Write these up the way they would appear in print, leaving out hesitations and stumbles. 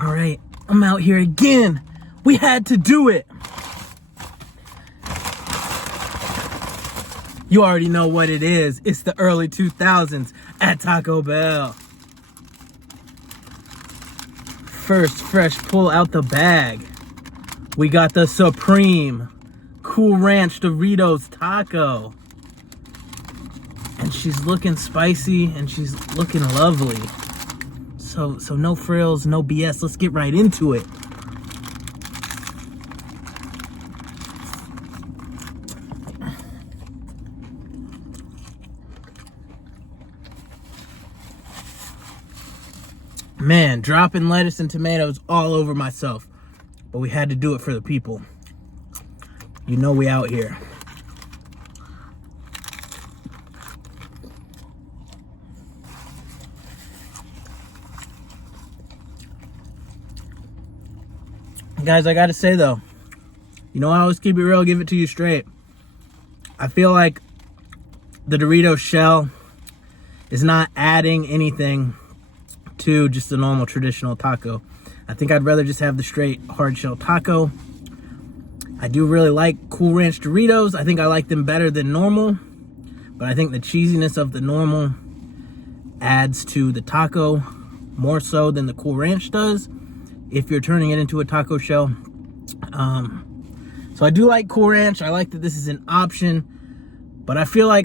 All right, I'm out here again. We had to do it. You already know what it is. It's the early 2000s at Taco Bell. First fresh pull out the bag. We got the Supreme Cool Ranch Doritos Taco. And she's looking spicy and she's looking lovely. So no frills, no BS. Let's get right into it. Man, dropping lettuce and tomatoes all over myself. But we had to do it for the people. You know we out here. Guys, I gotta say though, you know, I always keep it real, give it to you straight. I feel like the Dorito shell is not adding anything to just a normal traditional taco. I think I'd rather just have the straight hard shell taco. I do really like Cool Ranch Doritos. I think I like them better than normal, but I think the cheesiness of the normal adds to the taco more so than the Cool Ranch does if you're turning it into a taco shell. So I do like Cool Ranch. I like that this is an option, but I feel like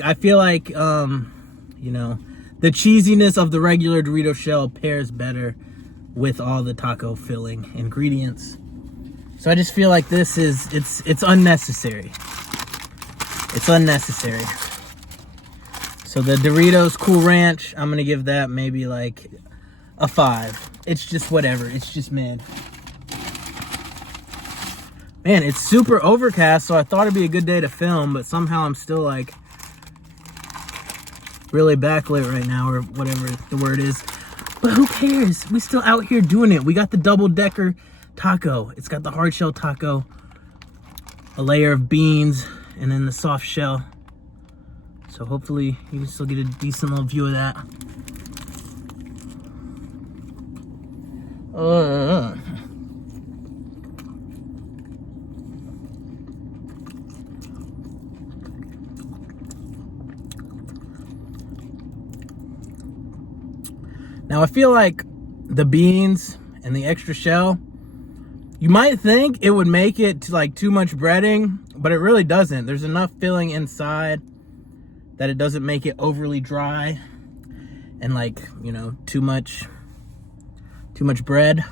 you know, the cheesiness of the regular Dorito shell pairs better with all the taco filling ingredients. So I just feel like this is, it's unnecessary. It's unnecessary. So the Doritos Cool Ranch, I'm gonna give that maybe like a 5. It's just whatever. It's just mid. Man, it's super overcast, so I thought it'd be a good day to film, but somehow I'm still like really backlit right now, or whatever the word is. But who cares? We still out here doing it. We got the double-decker taco. It's got the hard shell taco, a layer of beans, and then the soft shell. So hopefully you can still get a decent little view of that. Now I feel like the beans and the extra shell, you might think it would make it to like too much breading, but it really doesn't. There's enough filling inside that it doesn't make it overly dry and like, you know, too much bread.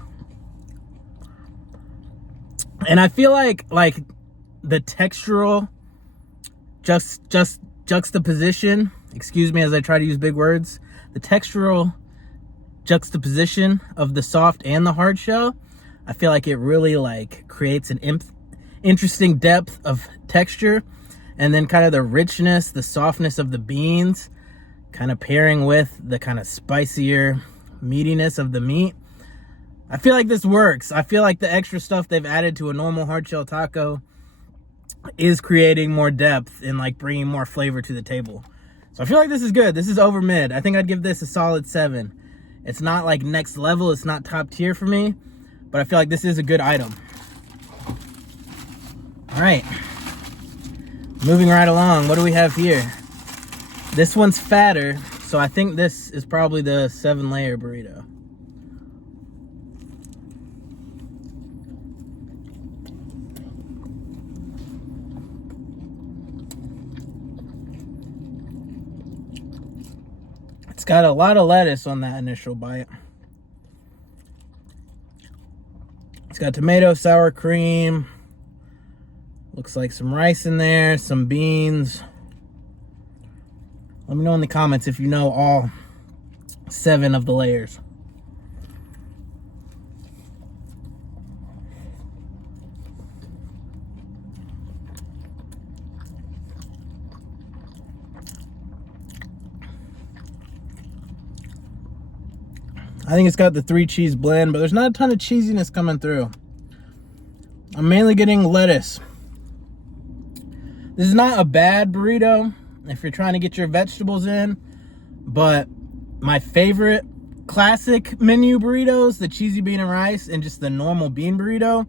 And I feel like the textural juxtaposition, excuse me as I try to use big words, the textural juxtaposition of the soft and the hard shell, I feel like it really like creates an interesting depth of texture, and then kind of the richness, the softness of the beans kind of pairing with the kind of spicier meatiness of the meat. I feel like this works. I feel like the extra stuff they've added to a normal hard shell taco is creating more depth and like bringing more flavor to the table. So I feel like this is good. This is over mid. I think I'd give this a solid 7. It's not like next level. It's not top tier for me, but I feel like this is a good item. All right, moving right along. What do we have here? This one's fatter, so I think this is probably the 7-layer burrito. It's got a lot of lettuce on that initial bite. It's got tomato, sour cream. Looks like some rice in there, some beans. Let me know in the comments if you know all 7 of the layers. I think it's got the 3 cheese blend, but there's not a ton of cheesiness coming through. I'm mainly getting lettuce. This is not a bad burrito if you're trying to get your vegetables in, but my favorite classic menu burritos, the cheesy bean and rice, and just the normal bean burrito,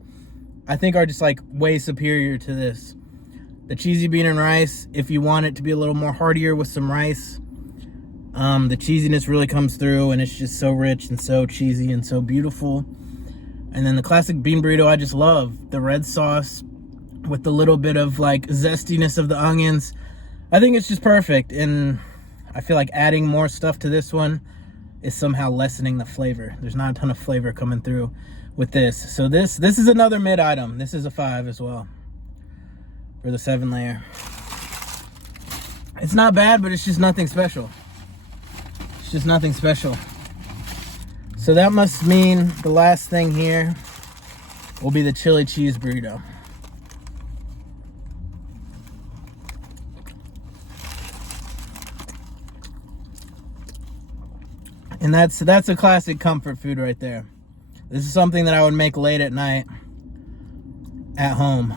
I think are just like way superior to this. The cheesy bean and rice, if you want it to be a little more heartier with some rice, the cheesiness really comes through, and it's just so rich and so cheesy and so beautiful. And then the classic bean burrito, I just love the red sauce with the little bit of like zestiness of the onions. I think it's just perfect, and I feel like adding more stuff to this one is somehow lessening the flavor. There's not a ton of flavor coming through with this. So this is another mid item. This is a 5 as well for the 7 layer. It's not bad, but it's just nothing special. It's just nothing special. So that must mean the last thing here will be the chili cheese burrito. And that's a classic comfort food right there. This is something that I would make late at night at home.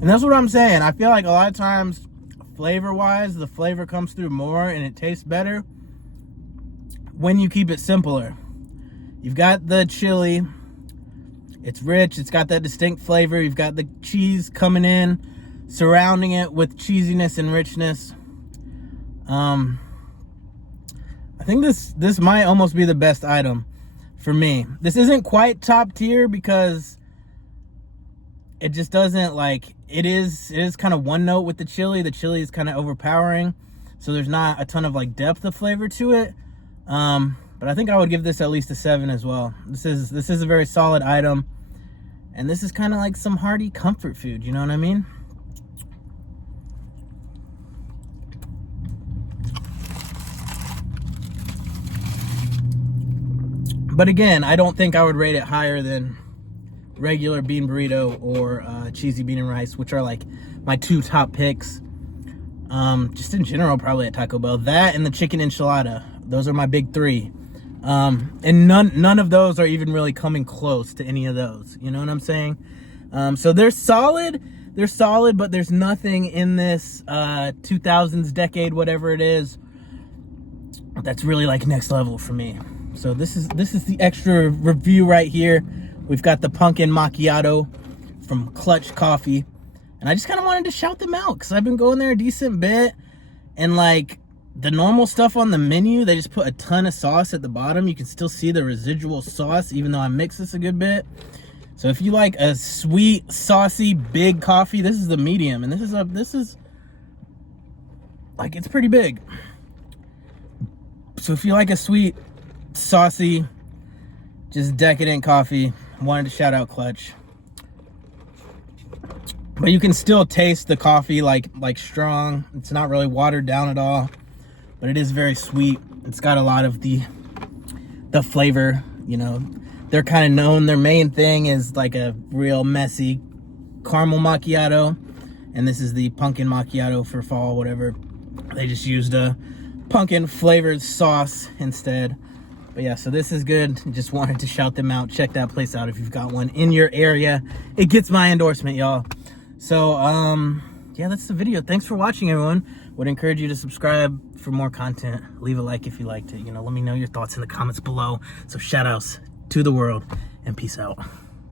And that's what I'm saying. I feel like a lot of times, flavor-wise, the flavor comes through more and it tastes better when you keep it simpler. You've got the chili. It's rich. It's got that distinct flavor. You've got the cheese coming in, surrounding it with cheesiness and richness. I think this might almost be the best item for me. This isn't quite top tier because it just doesn't like, it is kind of one note with the chili. The chili is kind of overpowering, so there's not a ton of like depth of flavor to it. But I think I would give this at least a 7 as well. This is a very solid item, and this is kind of like some hearty comfort food, you know what I mean? But again, I don't think I would rate it higher than regular bean burrito or cheesy bean and rice, which are like my 2 top picks. Just in general, probably at Taco Bell. That and the chicken enchilada. Those are my big 3. And none of those are even really coming close to any of those. You know what I'm saying? So they're solid. They're solid, but there's nothing in this 2000's decade, whatever it is, that's really like next level for me. So this is the extra review right here. We've got the pumpkin macchiato from Clutch Coffee, and I just kind of wanted to shout them out because I've been going there a decent bit, and like the normal stuff on the menu, they just put a ton of sauce at the bottom. You can still see the residual sauce even though I mix this a good bit. So if you like a sweet, saucy, big coffee, this is the medium, and this is like, it's pretty big. So if you like a sweet, saucy, just decadent coffee, wanted to shout out Clutch. But you can still taste the coffee like strong. It's not really watered down at all, but it is very sweet. It's got a lot of the flavor, you know. They're kind of known, their main thing is like a real messy caramel macchiato, and this is the pumpkin macchiato for fall, whatever. They just used a pumpkin flavored sauce instead. But yeah, so this is good. Just wanted to shout them out. Check that place out if you've got one in your area. It gets my endorsement, y'all. So yeah, that's the video. Thanks for watching, everyone. Would encourage you to subscribe for more content. Leave a like if you liked it. You know, let me know your thoughts in the comments below. So shout outs to the world, and peace out.